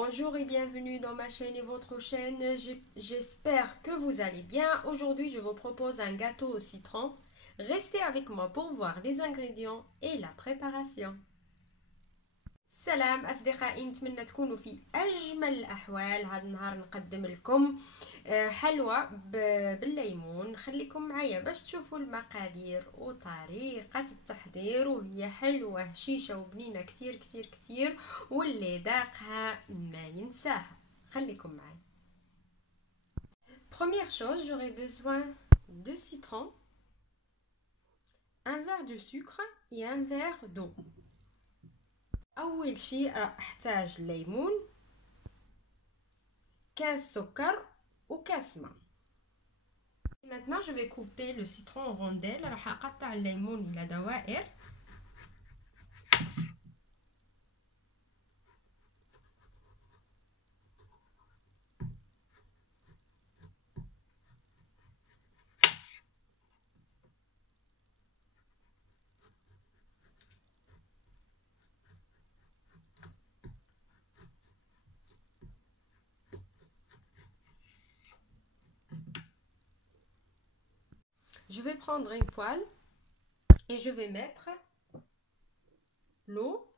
Bonjour et bienvenue dans ma chaîne et votre chaîne. J'espère que vous allez bien. Aujourd'hui, je vous propose un gâteau au citron. Restez avec moi pour voir les ingrédients et la préparation. سلام أصدقائي، نتمنى تكونوا في أجمل الأحوال. هذا النهار نقدم لكم حلوى بالليمون. خليكم معايا باش تشوفوا المقادير وطريقة التحضير، وهي حلوة هشيشة وبنينة كتير كتير كتير، واللي ذاقها ما ينساها. خليكم معايا. Première chose, j'aurai besoin de citron, un verre de sucre et un verre d'eau. أول شيء راح أحتاج ليمون، كاس سكر وكاس ماء. Maintenant je vais couper le citron en rondelles. راح أقطع الليمون إلى دوائر. Je vais prendre une poêle et je vais mettre l'eau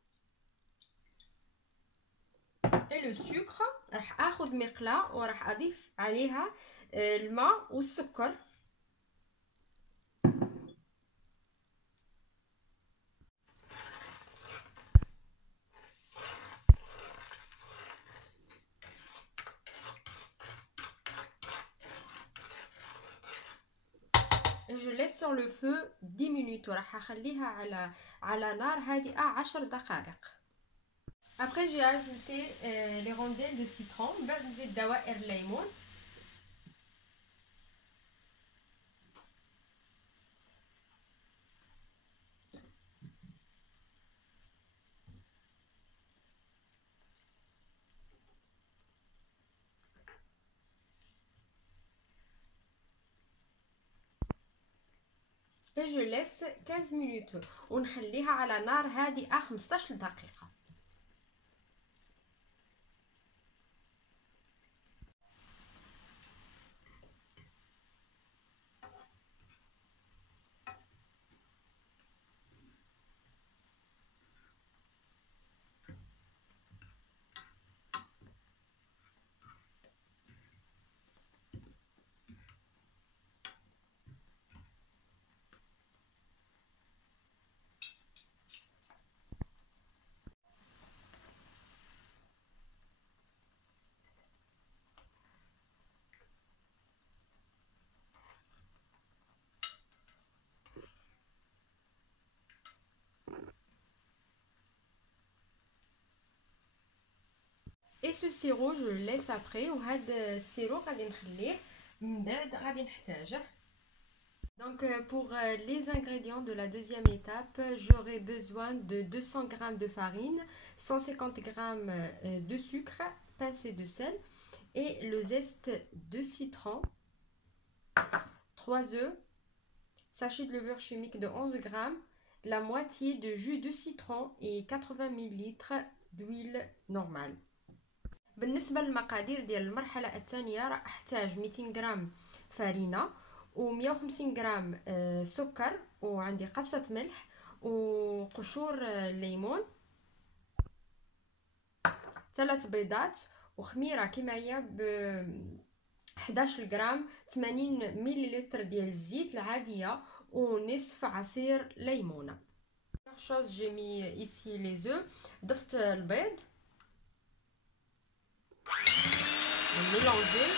et le sucre. راح اخذ مقلاة وراح اضيف عليها الماء والسكر. et je laisse sur le feu 10 minutes وراح اخليها على نار هادئة 10 دقائق. Après j'ai ajouté les rondelles de citron. بعد نزيد دوائر الليمون. et je laisse 15 minutes ونخليها على نار هادئة 15 دقيقة. Et ce sirop je le laisse après. وهذا السيرو غادي نخليه من بعد غادي نحتاجه. Donc pour les ingrédients de la deuxième étape, j'aurai besoin de 200 g de farine, 150 g de sucre, pincée de sel et le zeste de citron, 3 œufs, sachet de levure chimique de 11 g, la moitié de jus de citron et 80 ml d'huile normale. بالنسبة للمقادير ديال المرحلة الثانية راح احتاج 200 غرام فرينة و150 غرام سكر، وعندي قبصة ملح وقشور ليمون، 3 بيضات وخميرة كيما هي ب 11 غرام، 80 ملل ديال الزيت العادية ونصف عصير ليمونة. chose j'ai mis ici les œufs. ضفت البيض mélanger.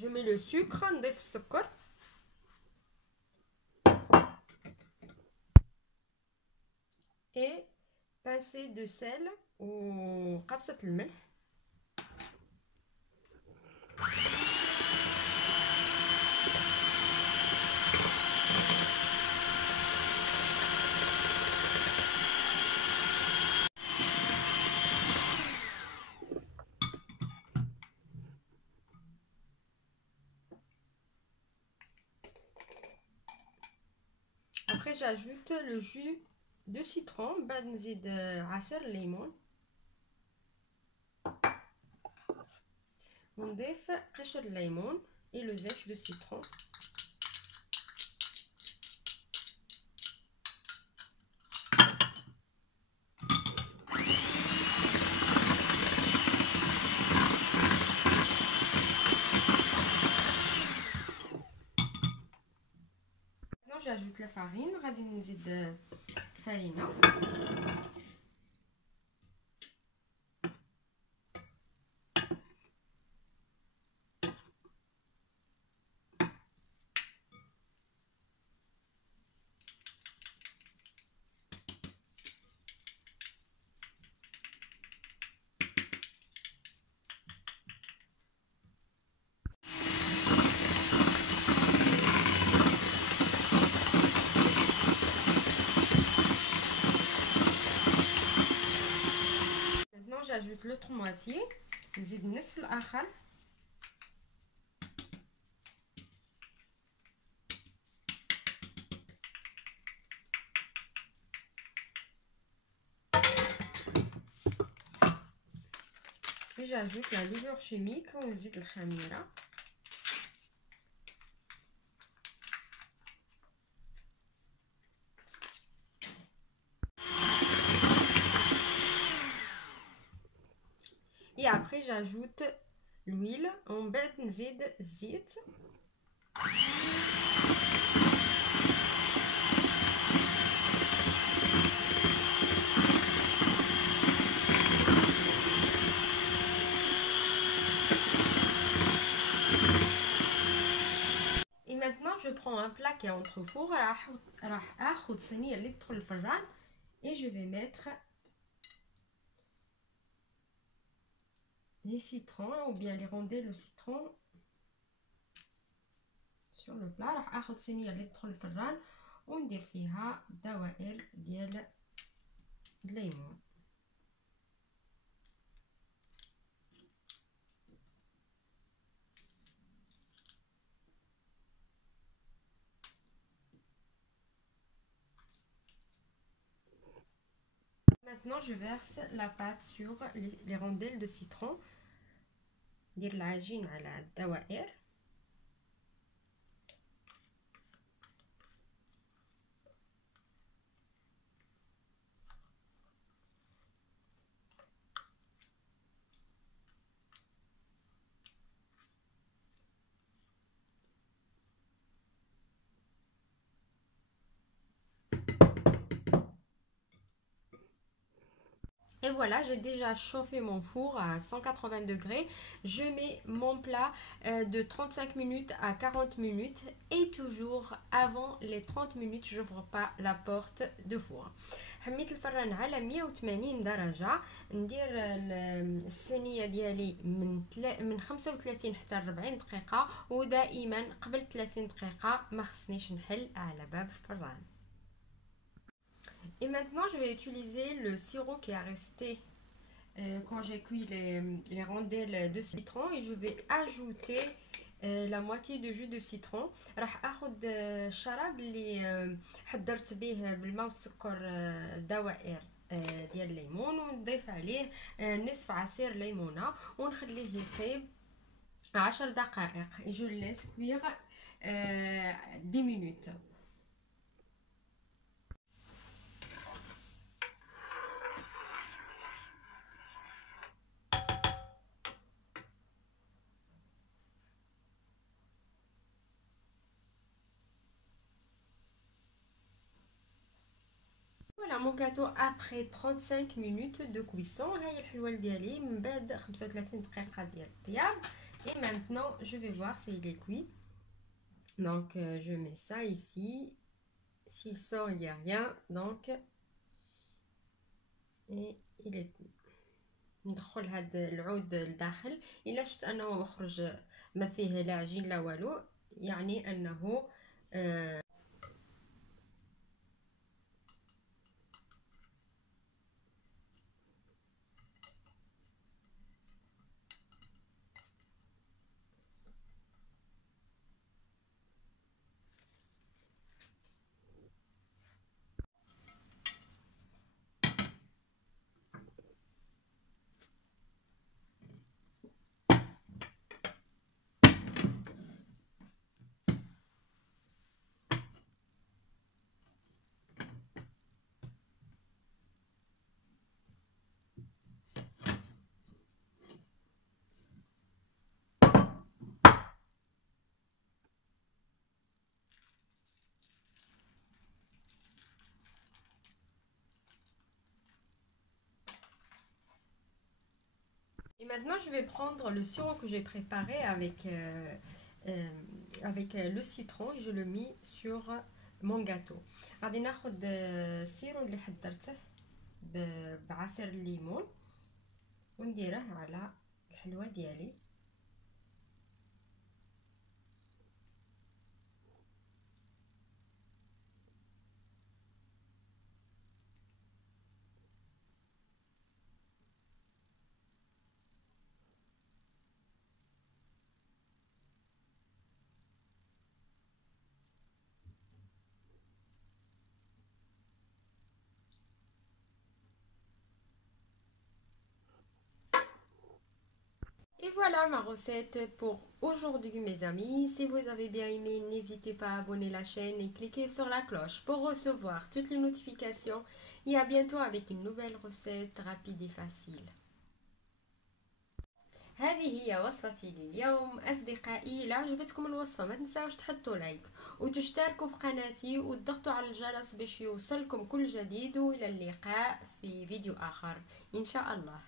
Je mets le sucre, نضيف السكر et pincée de sel وقبصة الملح. après j'ajoute le jus de citron. بعد نزيد عصير الليمون ونضيف قشر الليمون et le zeste de citron. Maintenant j'ajoute la farine. غادي نزيد الفرينه. J'ajoute l'autre moitié. نزيد النصف الآخر. Et j'ajoute la levure chimique ونزيد الخميرة. Et après j'ajoute l'huile. ومن بعد نزيد الزيت. Et maintenant je prends un plat qui est entre four. راح اخذ صينيه اللي تدخل الفران et je vais mettre les citrons ou bien les rondelles de citron sur le plat. راح اخذ صينيه اللي تدخل الفران وندير فيها دوائر ديال الليمون. Maintenant je verse la pâte sur les rondelles de citron. ندير العجين على الدوائر. Et voilà, j'ai déjà chauffé mon four à 180 degrés. Je mets mon plat de 35 minutes à 40 minutes. Et toujours avant les 30 minutes, je n'ouvre pas la porte de four. حميت الفران على 180 درجة. ندير الصينية ديالي من 35 حتى 40 دقيقة. ودائما قبل 30 دقيقة ما خصنيش نحل على باب الفران. Et maintenant, je vais utiliser le sirop qui est resté quand j'ai cuit les rondelles de citron. Et je vais ajouter la moitié de jus de citron. راح اخذ الشراب اللي حضرت به بالماء والسكر دوائر ديال الليمون ونضيف عليه نصف عصير ليمونه ونخليه يطيب 10 دقائق. Et je le laisse cuire 10 minutes. Voilà mon gâteau après 35 minutes de cuisson. هاي الحلوه ديالي من بعد 35 دقيقه ديال الطياب. Et maintenant je vais voir s'il est cuit. Donc je mets ça ici. S'il sort il n'y a rien, donc et il est cuit. ندخل هاد العود لداخل. الا شفت انه مخرج ما فيه لا عجين لا والو يعني انه Et maintenant, je vais prendre le sirop que j'ai préparé avec le citron et je le mets sur mon gâteau. غادي ناخد السيرو اللي حضرته بعصير الليمون ونديره على الحلوى ديالي. Et voilà ma recette pour aujourd'hui mes amis. Si vous avez bien aimé, n'hésitez pas à abonner la chaîne et cliquez sur la cloche pour recevoir toutes les notifications. Et à bientôt avec une nouvelle recette rapide et facile. هذه هي وصفتي لليوم أصدقائي. إذا عجبتكم الوصفة ما تنساوش تحطوا لايك وتشتركوا في قناتي وتضغطوا على الجرس باش يوصلكم كل جديد. وإلى اللقاء في فيديو آخر إن شاء الله.